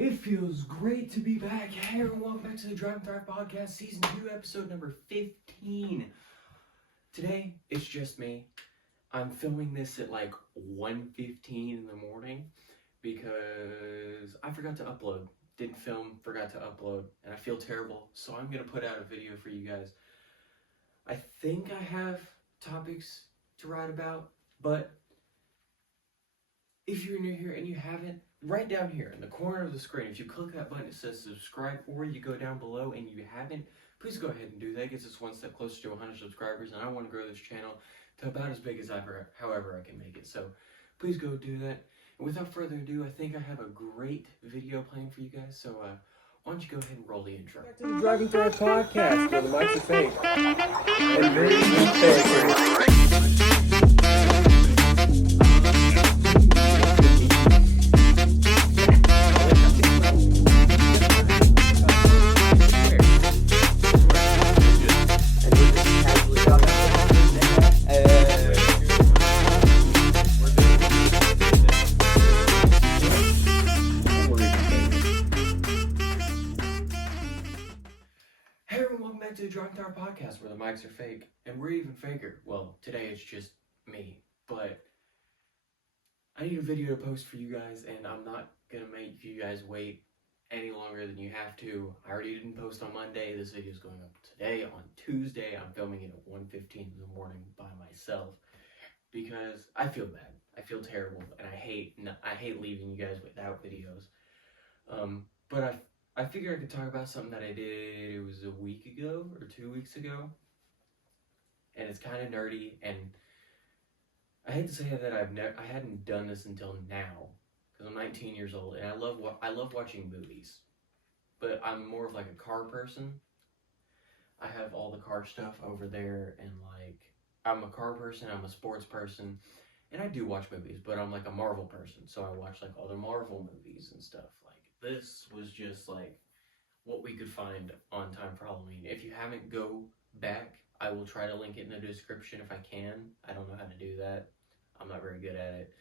It feels great to be back. Hey everyone, welcome back to the Drive and Thrive Podcast, Season 2, Episode number 15. Today, it's just me. I'm filming this at like 1:15 in the morning because I forgot to upload. Didn't film, forgot to upload, and I feel terrible, so I'm going to put out a video for you guys. I think I have topics to write about, but if you're new here and you haven't, right down here in the corner of the screen, if you click that button, it says subscribe, or you go down below and you haven't, please go ahead and do that. It gets us one step closer to 100 subscribers, and I want to grow this channel to about as big as however I can make it. So please go do that. And without further ado, I think I have a great video planned for you guys. So why don't you go ahead and roll the intro. Back to the Drive and Thrive Podcast, where the mics are fake. And very fake. To the Drunk Tower Podcast, where the mics are fake, and we're even faker. Well, today it's just me, but I need a video to post for you guys, and I'm not gonna make you guys wait any longer than you have to. I already didn't post on Monday. This video is going up today on Tuesday. I'm filming it at 1:15 in the morning by myself because I feel bad. I feel terrible, and I hate leaving you guys without videos. But I figured I could talk about something that I did, it was a week ago or 2 weeks ago, and it's kind of nerdy, and I hate to say that I hadn't done this until now, because I'm 19 years old, and I love watching movies, but I'm more of like a car person. I have all the car stuff over there, and like, I'm a car person, I'm a sports person, and I do watch movies, but I'm like a Marvel person, so I watch like all the Marvel movies and stuff. This was just like what we could find on time for Halloween. If you haven't, go back. I will try to link it in the description if I can. I don't know how to do that. I'm not very good at it.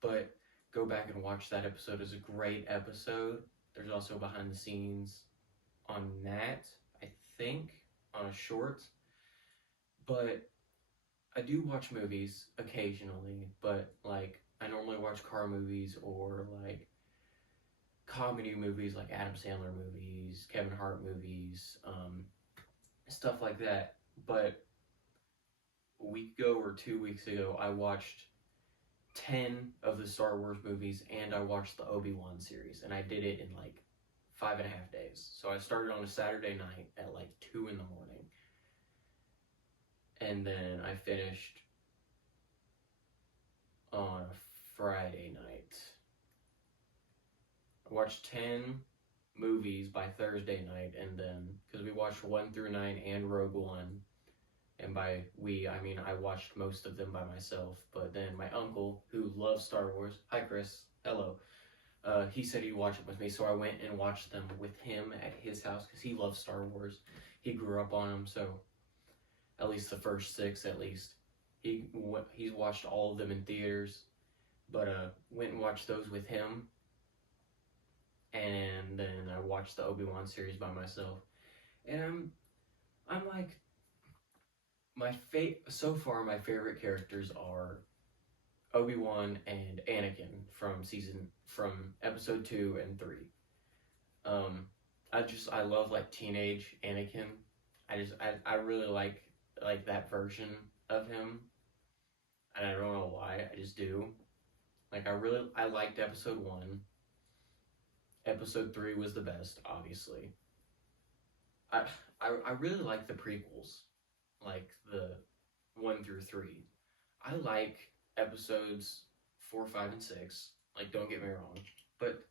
But go back and watch that episode. It's a great episode. There's also behind the scenes on that, I think, on a short. But I do watch movies occasionally, but like I normally watch car movies or like comedy movies, like Adam Sandler movies, Kevin Hart movies, stuff like that. But a week ago or 2 weeks ago, I watched 10 of the Star Wars movies, and I watched the Obi-Wan series, and I did it in like 5.5 days. So I started on a Saturday night at like 2 in the morning, and then I finished on a Friday night. I watched 10 movies by Thursday night, and then, because we watched 1 through 9 and Rogue One, and by we, I mean I watched most of them by myself, but then my uncle, who loves Star Wars, hi Chris, hello, he said he'd watch it with me, so I went and watched them with him at his house, because he loves Star Wars. He grew up on them, so at least the first 6, at least. He's watched all of them in theaters, but went and watched those with him. And then I watched the Obi-Wan series by myself, and I'm like, so far my favorite characters are Obi-Wan and Anakin from episode 2 and 3. I love like teenage Anakin. I really like that version of him, and I don't know why, I just do. Like I liked episode 1. Episode 3 was the best, obviously. I really like the prequels, like the 1 through 3. I like episodes 4, 5, and 6. Like, don't get me wrong, but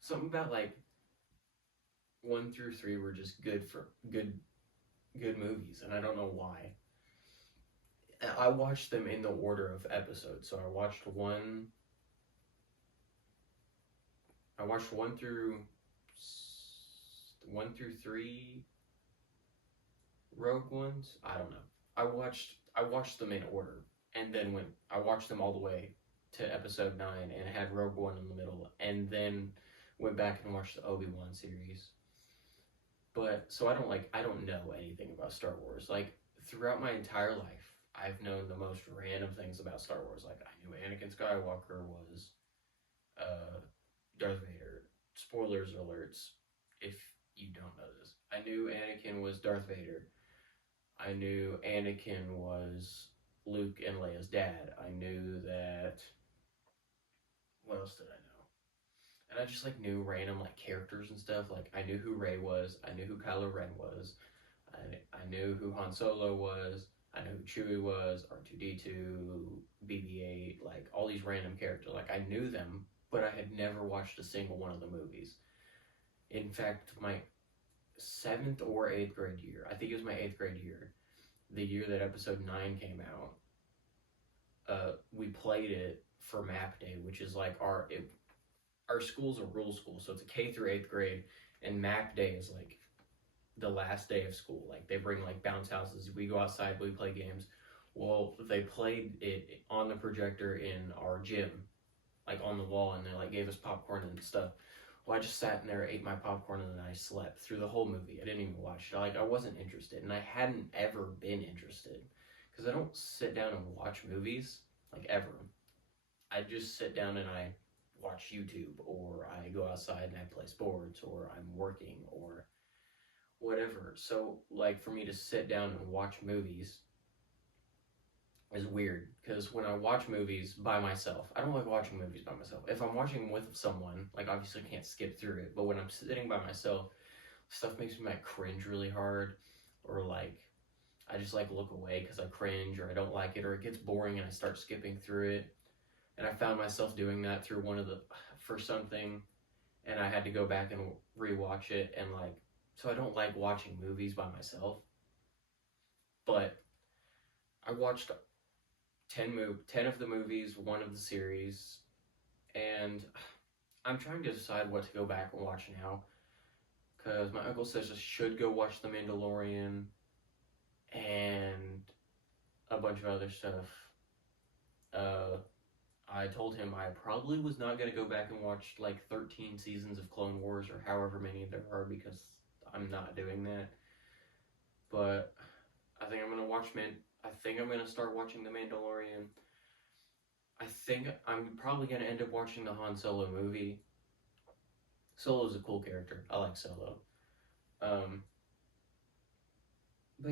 something about like 1 through 3 were just good movies, and I don't know why. I watched them in the order of episodes, so I watched 1 through 3 Rogue Ones. I don't know. I watched them in order, and then I watched them all the way to episode 9, and I had Rogue One in the middle, and then went back and watched the Obi-Wan series. But so I don't know anything about Star Wars. Like throughout my entire life, I've known the most random things about Star Wars. Like I knew Anakin Skywalker was uh, Darth Vader. Spoilers alerts if you don't know this. I knew Anakin was Darth Vader. I knew Anakin was Luke and Leia's dad. I knew that. What else did I know? And I just like knew random like characters and stuff. Like I knew who Rey was. I knew who Kylo Ren was. I knew who Han Solo was. I knew who Chewie was. R2D2, BB-8, like all these random characters. Like I knew them, but I had never watched a single one of the movies. In fact, my 7th or 8th grade year, I think it was my 8th grade year, the year that episode 9 came out, we played it for map day, which is like our school's a rural school, so it's a K through 8th grade, and map day is like the last day of school. Like they bring like bounce houses, we go outside, we play games. Well, they played it on the projector in our gym, like on the wall, and they like gave us popcorn and stuff. Well, I just sat in there, ate my popcorn, and then I slept through the whole movie. I didn't even watch it. Like I wasn't interested, and I hadn't ever been interested, because I don't sit down and watch movies like ever. I just sit down and I watch YouTube, or I go outside and I play sports, or I'm working, or whatever. So, like, for me to sit down and watch movies is weird, because when I watch movies by myself, I don't like watching movies by myself. If I'm watching with someone, like, obviously I can't skip through it, but when I'm sitting by myself, stuff makes me, like, cringe really hard, or, like, I just, like, look away because I cringe, or I don't like it, or it gets boring and I start skipping through it. And I found myself doing that through for something, and I had to go back and rewatch it, and, like, so I don't like watching movies by myself. But I watched 10 of the movies, one of the series, and I'm trying to decide what to go back and watch now, because my uncle says I should go watch The Mandalorian and a bunch of other stuff. I told him I probably was not going to go back and watch like 13 seasons of Clone Wars or however many there are, because I'm not doing that. But I think I'm going to I think I'm going to start watching The Mandalorian. I think I'm probably going to end up watching the Han Solo movie. Solo's a cool character. I like Solo. But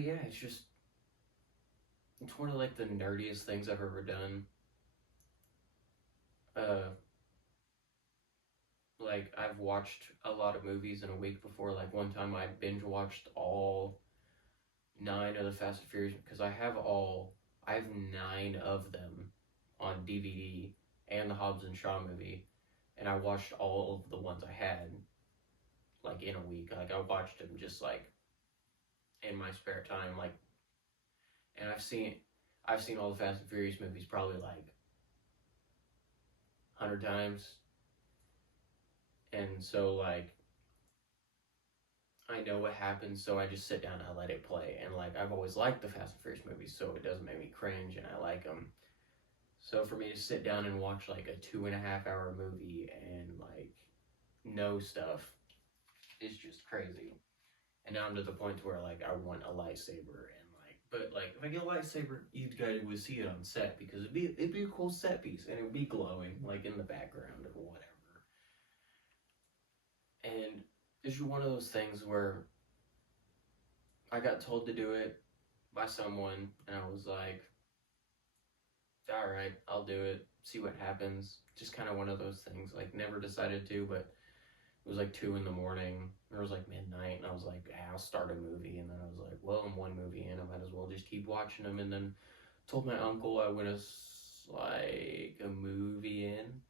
yeah, it's one of like the nerdiest things I've ever done. Like I've watched a lot of movies in a week before. Like one time I binge watched all 9 of the Fast and Furious, because I have 9 of them on DVD, and the Hobbs and Shaw movie, and I watched all of the ones I had like in a week. Like I watched them just like in my spare time, like, and I've seen all the Fast and Furious movies probably like 100 times. And so, like, I know what happens, so I just sit down and I let it play. And, like, I've always liked the Fast and Furious movies, so it doesn't make me cringe, and I like them. So for me to sit down and watch, like, a 2.5-hour movie and, like, know stuff is just crazy. And now I'm to the point where, like, I want a lightsaber, and, like, but, like, if I get a lightsaber, you guys would see it on set, because it'd be a cool set piece, and it would be glowing, like, in the background or whatever. And it's just one of those things where I got told to do it by someone, and I was like, all right, I'll do it, see what happens. Just kind of one of those things, like never decided to, but it was like 2 in the morning, or it was like midnight, and I was like, I'll start a movie. And then I was like, well, I'm 1 movie in, I might as well just keep watching them. And then told my uncle I was like a movie in,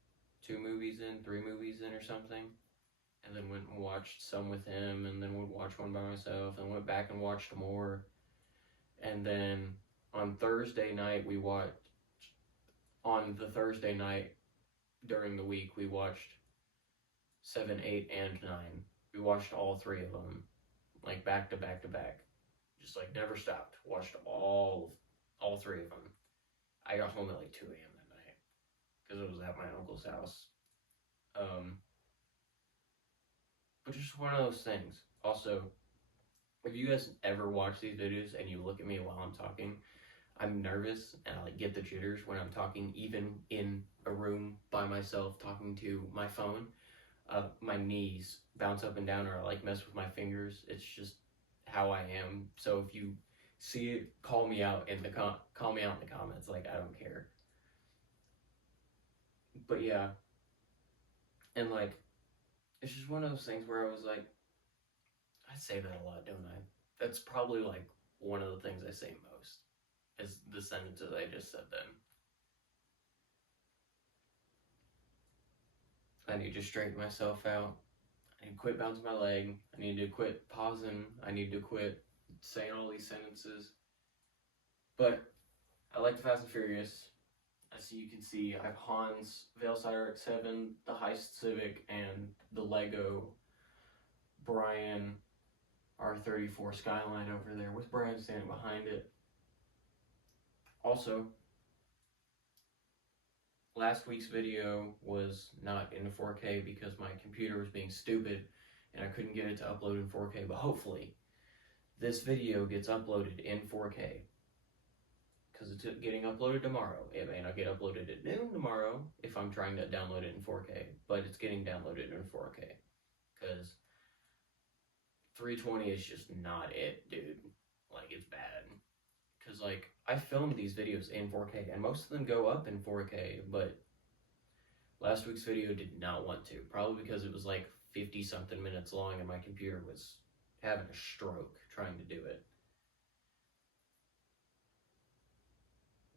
2 movies in, 3 movies in or something. And then went and watched some with him, and then would watch one by myself, and went back and watched more. And then on Thursday night during the week, we watched 7, 8, and 9. We watched all 3 of them, like back to back to back, just like never stopped. Watched all 3 of them. I got home at like 2 a.m. that night because it was at my uncle's house. But just one of those things. Also, if you guys ever watch these videos and you look at me while I'm talking, I'm nervous and I like get the jitters when I'm talking, even in a room by myself talking to my phone. My knees bounce up and down, or I like mess with my fingers. It's just how I am. So if you see it, call me out in the comments. Like, I don't care. But yeah, and like, it's just one of those things where I was like, I say that a lot, don't I? That's probably like one of the things I say most, is the sentences I just said then. I need to straighten myself out. I need to quit bouncing my leg. I need to quit pausing. I need to quit saying all these sentences. But I like the Fast and Furious. As you can see, I have Han's Veilside RX-7, the Heist Civic, and the Lego Brian R34 Skyline over there with Brian standing behind it. Also, last week's video was not in 4K because my computer was being stupid and I couldn't get it to upload in 4K, but hopefully this video gets uploaded in 4K because it's getting uploaded tomorrow. It may not get uploaded at noon tomorrow if I'm trying to download it in 4K, but it's getting downloaded in 4K because 320 is just not it, dude. Like, it's bad. Because, like, I filmed these videos in 4K, and most of them go up in 4K, but last week's video did not want to. Probably because it was, like, 50-something minutes long, and my computer was having a stroke trying to do it.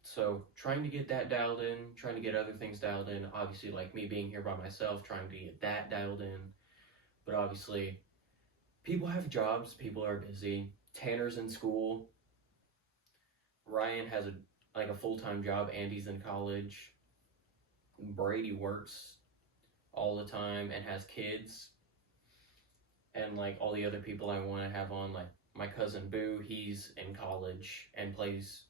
So, trying to get that dialed in, trying to get other things dialed in. Obviously, like me being here by myself, trying to get that dialed in. But obviously, people have jobs, people are busy. Tanner's in school. Ryan has a full-time job. Andy's in college. Brady works all the time and has kids. And like all the other people I want to have on, like my cousin Boo, he's in college and plays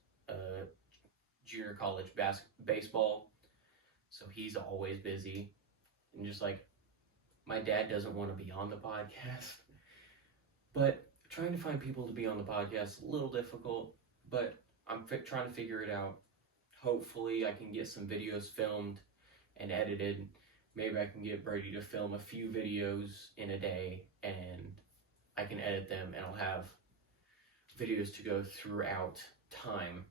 junior college baseball. So he's always busy. And just like, my dad doesn't want to be on the podcast. But trying to find people to be on the podcast is a little difficult, but I'm trying to figure it out. Hopefully I can get some videos filmed and edited. Maybe I can get Brady to film a few videos in a day and I can edit them and I'll have videos to go throughout time.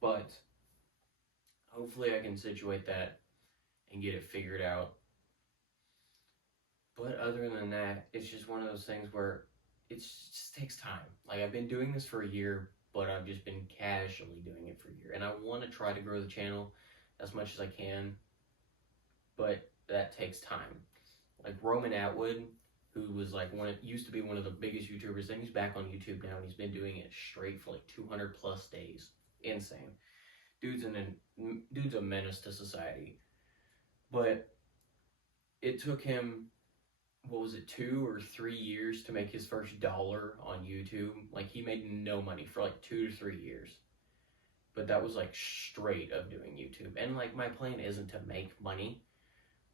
But hopefully I can situate that and get it figured out. But other than that, it's just one of those things where it just takes time. Like, I've been doing this for a year, but I've just been casually doing it for a year. And I want to try to grow the channel as much as I can, but that takes time. Like Roman Atwood, who was like used to be one of the biggest YouTubers, then he's back on YouTube now and he's been doing it straight for like 200 plus days. Insane. Dude's a menace to society. But it took him, what was it, 2 or 3 years to make his first dollar on YouTube. Like, he made no money for like 2 to 3 years. But that was like straight of doing YouTube. And like, my plan isn't to make money,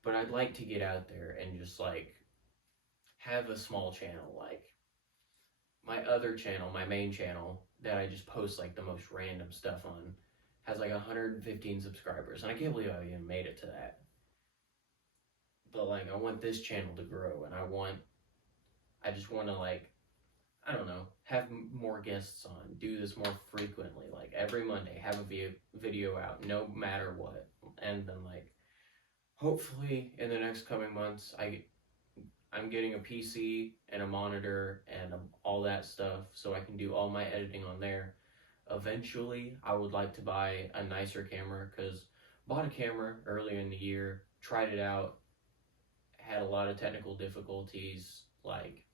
but I'd like to get out there and just like have a small channel. Like my other channel, my main channel that I just post like the most random stuff on, has like 115 subscribers. And I can't believe I even made it to that. But like, I want this channel to grow, and I just want to like, I don't know, have more guests on, do this more frequently, like every Monday, have a video out, no matter what. And then like, hopefully in the next coming months, I'm getting a PC and a monitor and all that stuff, so I can do all my editing on there. Eventually, I would like to buy a nicer camera, because bought a camera earlier in the year, tried it out, had a lot of technical difficulties. Like,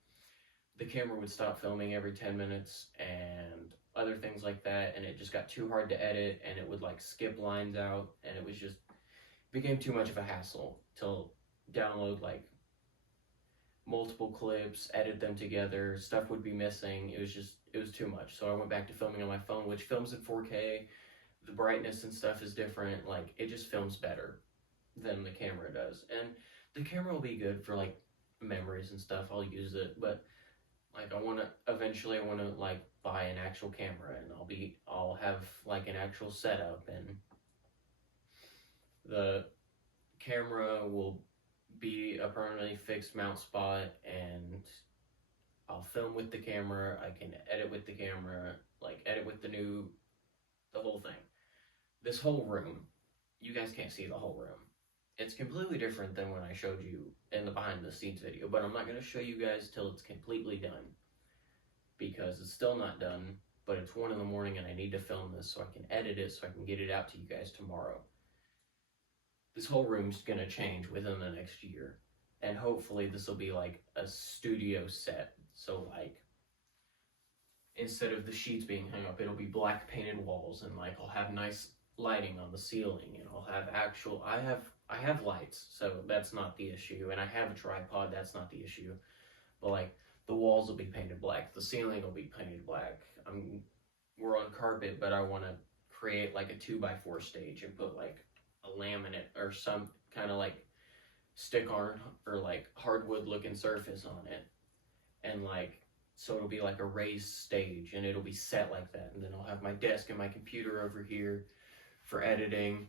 the camera would stop filming every 10 minutes and other things like that, and it just got too hard to edit, and it would like skip lines out, and it was just became too much of a hassle to download like multiple clips, edit them together, stuff would be missing. It was too much. So I went back to filming on my phone, which films in 4K. The brightness and stuff is different. Like, it just films better than the camera does. And the camera will be good for like memories and stuff, I'll use it. But like eventually I want to like buy an actual camera, and I'll have like an actual setup, and the camera will be a permanently fixed mount spot, and I'll film with the camera. I can edit with the camera, like edit with the whole thing. This whole room, you guys can't see the whole room. It's completely different than when I showed you in the behind the scenes video, but I'm not going to show you guys till it's completely done, because it's still not done, but it's 1 in the morning and I need to film this so I can edit it so I can get it out to you guys tomorrow. This whole room's going to change within the next year, and hopefully this will be like a studio set. So like, instead of the sheets being hung up, it'll be black painted walls, and like I'll have nice lighting on the ceiling, and I'll have I have lights, so that's not the issue, and I have a tripod, that's not the issue. But like, the walls will be painted black, the ceiling will be painted black. We're on carpet, but I want to create like a 2x4 stage and put like a laminate or some kind of like stick on or like hardwood looking surface on it, and like, so it'll be like a raised stage, and it'll be set like that, and then I'll have my desk and my computer over here for editing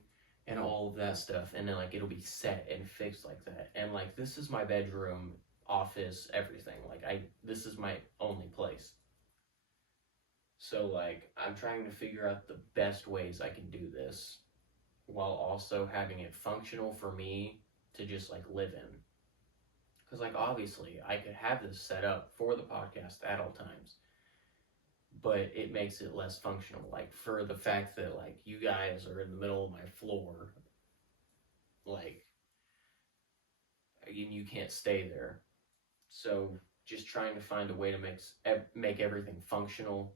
and all of that stuff, and then like it'll be set and fixed like that. And like, this is my bedroom, office, everything. Like this is my only place. So like, I'm trying to figure out the best ways I can do this while also having it functional for me to just like live in. Because like, obviously I could have this set up for the podcast at all times, but it makes it less functional, like for the fact that like you guys are in the middle of my floor, like, and you can't stay there. So just trying to find a way to make everything functional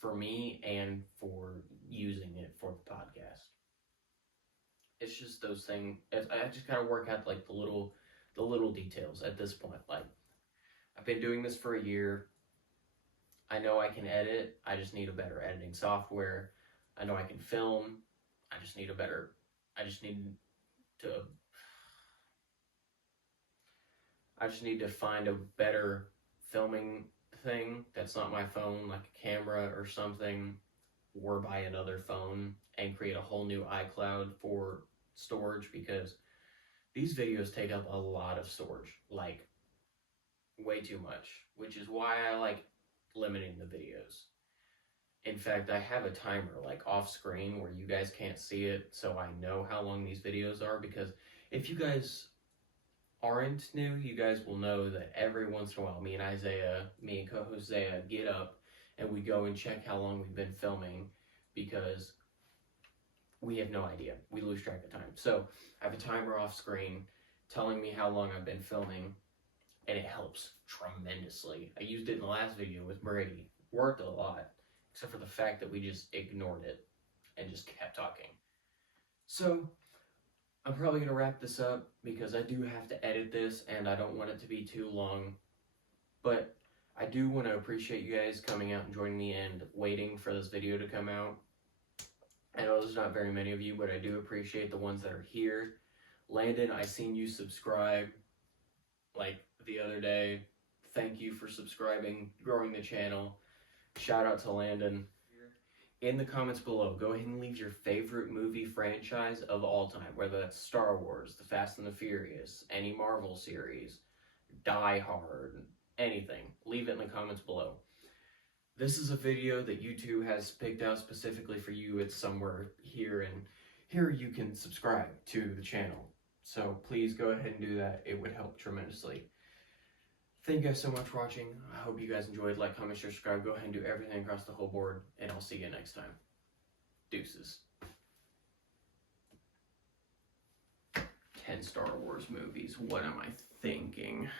for me and for using it for the podcast. It's just those things. I just kind of work out like the little details at this point. Like, I've been doing this for a year. I know I can edit. I just need a better editing software. I know I can film. I just need to find a better filming thing that's not my phone, like a camera or something, or buy another phone and create a whole new iCloud for storage, because these videos take up a lot of storage, like way too much, which is why I like limiting the videos. In fact, I have a timer like off screen where you guys can't see it, so I know how long these videos are, because if you guys aren't new, you guys will know that every once in a while, me and co-host Zaya get up and we go and check how long we've been filming, because we have no idea. We lose track of time. So I have a timer off screen telling me how long I've been filming, and it helps tremendously. I used it in the last video with Brady. Worked a lot, except for the fact that we just ignored it and just kept talking. So I'm probably going to wrap this up, because I do have to edit this and I don't want it to be too long. But I do want to appreciate you guys coming out and joining me and waiting for this video to come out. I know there's not very many of you, but I do appreciate the ones that are here. Landon, I seen you subscribe like the other day. Thank you for subscribing, growing the channel. Shout out to Landon. In the comments below, go ahead and leave your favorite movie franchise of all time, whether that's Star Wars, The Fast and the Furious, any Marvel series, Die Hard, anything. Leave it in the comments below. This is a video that YouTube has picked out specifically for you. It's somewhere here, and here you can subscribe to the channel. So please go ahead and do that. It would help tremendously. Thank you guys so much for watching. I hope you guys enjoyed. Like, comment, share, subscribe. Go ahead and do everything across the whole board, and I'll see you next time. Deuces. 10 Star Wars movies. What am I thinking?